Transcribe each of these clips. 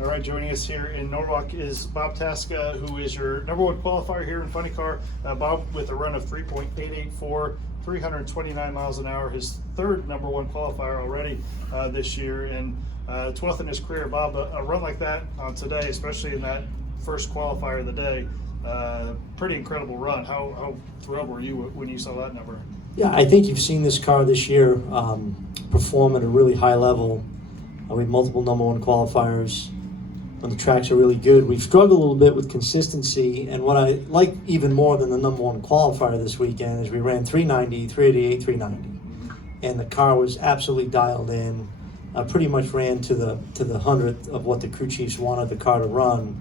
All right, joining us here in Norwalk is Bob Tasca, who is your #1 qualifier here in Funny Car. Bob with a run of 3.884, 329 miles an hour, his third #1 qualifier already this year, and 12th in his career. Bob, a run like that on today, especially in that first qualifier of the day, pretty incredible run. How thrilled were you when you saw that number? Yeah, I think you've seen this car this year perform at a really high level. We have multiple #1 qualifiers. When the tracks are really good, we've struggled a little bit with consistency, and what I like even more than the #1 qualifier this weekend is we ran 390, 388, 390, and the car was absolutely dialed in. Pretty much ran to the 100th of what the crew chiefs wanted the car to run,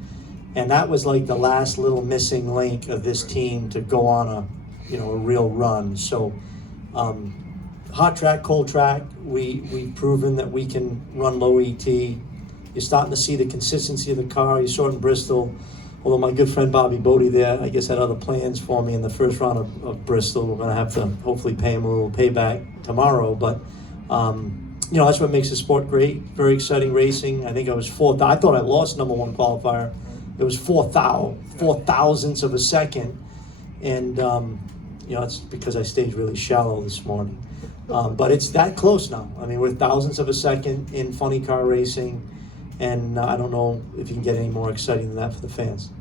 and that was like the last little missing link of this team to go on a real run. So hot track, cold track, we've proven that we can run low ET. You're starting to see the consistency of the car. You saw it in Bristol. Although my good friend Bobby Bodie there, I guess, had other plans for me in the first round of Bristol. We're going to have to hopefully pay him a little payback tomorrow. But, that's what makes the sport great. Very exciting racing. I think I was fourth. I thought I lost #1 qualifier. It was 4,000ths of a second. And, it's because I stayed really shallow this morning. But it's that close now. I mean, we're thousandths of a second in funny car racing. And I don't know if you can get any more exciting than that for the fans.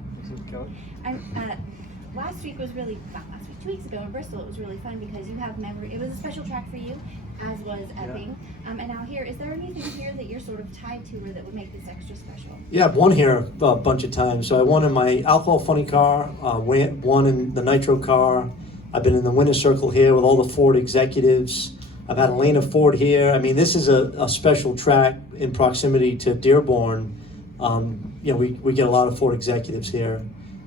Last week was really, not last week, 2 weeks ago in Bristol, it was really fun because you have memory. It was a special track for you, as was Epping. And now here, is there anything here that you're sort of tied to or that would make this extra special? Yeah, I've won here a bunch of times. So I won in my alcohol funny car, won in the nitro car. I've been in the winner's circle here with all the Ford executives. I've had Elena Ford here. I mean, this is a special track in proximity to Dearborn. We get a lot of Ford executives here.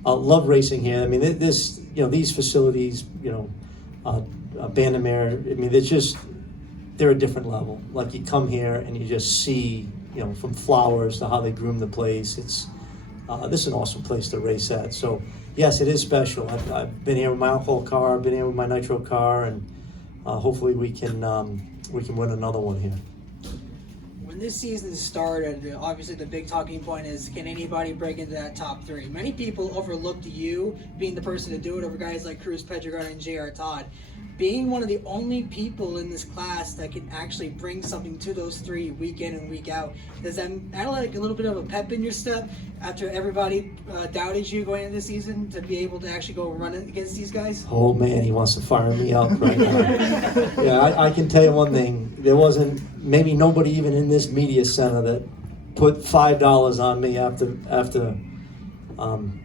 Love racing here. I mean, these facilities, Bandamere, I mean, they're a different level. Like you come here and you just see, from flowers to how they groom the place. This is an awesome place to race at. So yes, it is special. I've been here with my alcohol car, I've been here with my nitro car, and hopefully we can win another one here. When this season started, obviously the big talking point is, can anybody break into that top three? Many people overlooked you being the person to do it over guys like Cruz Pedregon and J.R. Todd. Being one of the only people in this class that can actually bring something to those three week in and week out, does that add like a little bit of a pep in your step after everybody doubted you going into the season to be able to actually go run against these guys? Oh man, he wants to fire me up right now. Yeah, I can tell you one thing. There wasn't maybe nobody even in this media center that put $5 on me after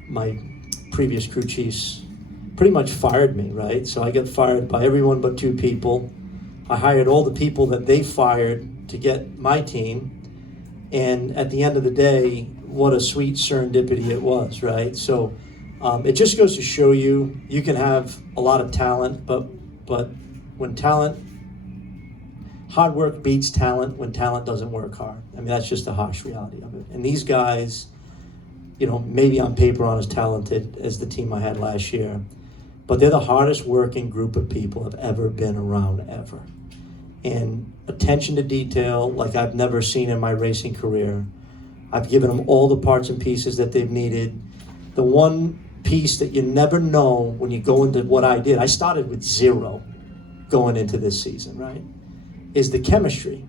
my previous crew chiefs pretty much fired me, right? So I got fired by everyone but 2 people. I hired all the people that they fired to get my team. And at the end of the day, what a sweet serendipity it was, right? So it just goes to show you can have a lot of talent, but when hard work beats talent when talent doesn't work hard. I mean, that's just the harsh reality of it. And these guys, maybe on paper aren't as talented as the team I had last year, but they're the hardest working group of people I've ever been around, ever. And attention to detail like I've never seen in my racing career. I've given them all the parts and pieces that they've needed. The one piece that you never know when you go into what I did, I started with 0 going into this season, right? Is the chemistry.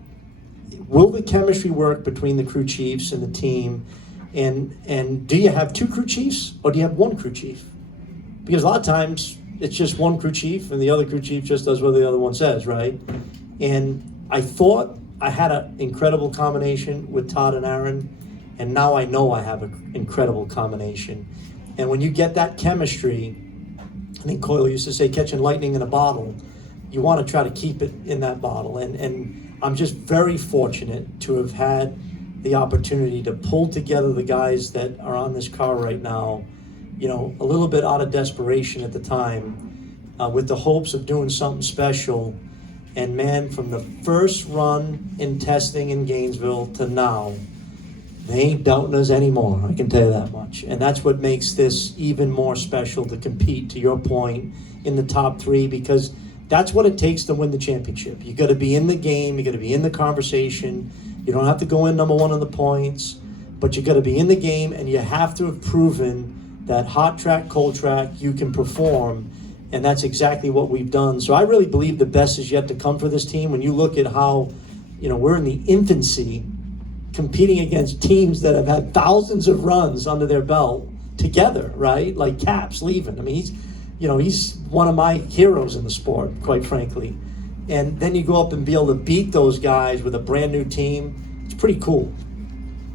Will the chemistry work between the crew chiefs and the team? And do you have 2 crew chiefs or do you have 1 crew chief? Because a lot of times it's just 1 crew chief and the other crew chief just does what the other one says, right? And I thought I had an incredible combination with Todd and Aaron, and now I know I have an incredible combination. And when you get that chemistry, I think Coyle used to say catching lightning in a bottle, you want to try to keep it in that bottle. And I'm just very fortunate to have had the opportunity to pull together the guys that are on this car right now, a little bit out of desperation at the time, with the hopes of doing something special. And man, from the first run in testing in Gainesville to now, they ain't doubting us anymore, I can tell you that much. And that's what makes this even more special to compete, to your point, in the top 3, because that's what it takes to win the championship. You got to be in the game, you got to be in the conversation. You don't have to go in number 1 on the points, but you got to be in the game, and you have to have proven that hot track, cold track, you can perform, and that's exactly what we've done. So I really believe the best is yet to come for this team. When you look at how, we're in the infancy, competing against teams that have had thousands of runs under their belt together, right? Like Cap's leaving. I mean, he's one of my heroes in the sport, quite frankly. And then you go up and be able to beat those guys with a brand new team. It's pretty cool.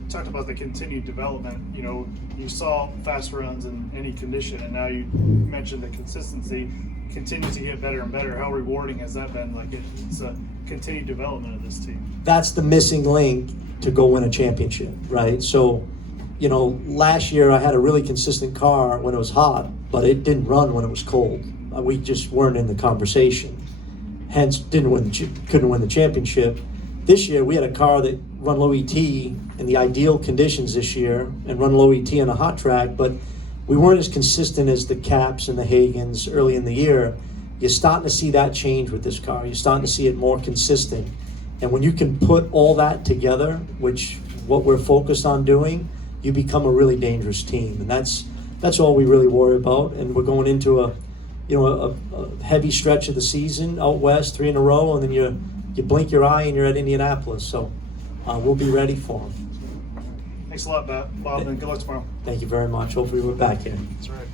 You talked about the continued development. You saw fast runs in any condition, and now you mentioned the consistency continues to get better and better. How rewarding has that been? Like it's a continued development of this team. That's the missing link to go win a championship, right? So, last year I had a really consistent car when it was hot, but it didn't run when it was cold. We just weren't in the conversation. Hence, couldn't win the championship. This year we had a car that run low ET in the ideal conditions this year and run low ET on a hot track, but we weren't as consistent as the Caps and the Hagens early in the year. You're starting to see that change with this car. You're starting to see it more consistent. And when you can put all that together, which what we're focused on doing, you become a really dangerous team. And that's all we really worry about. And we're going into a heavy stretch of the season out west, 3 in a row, and then you blink your eye and you're at Indianapolis. So we'll be ready for them. Thanks a lot, Bob, and good luck tomorrow. Thank you very much. Hopefully we're back here. That's right.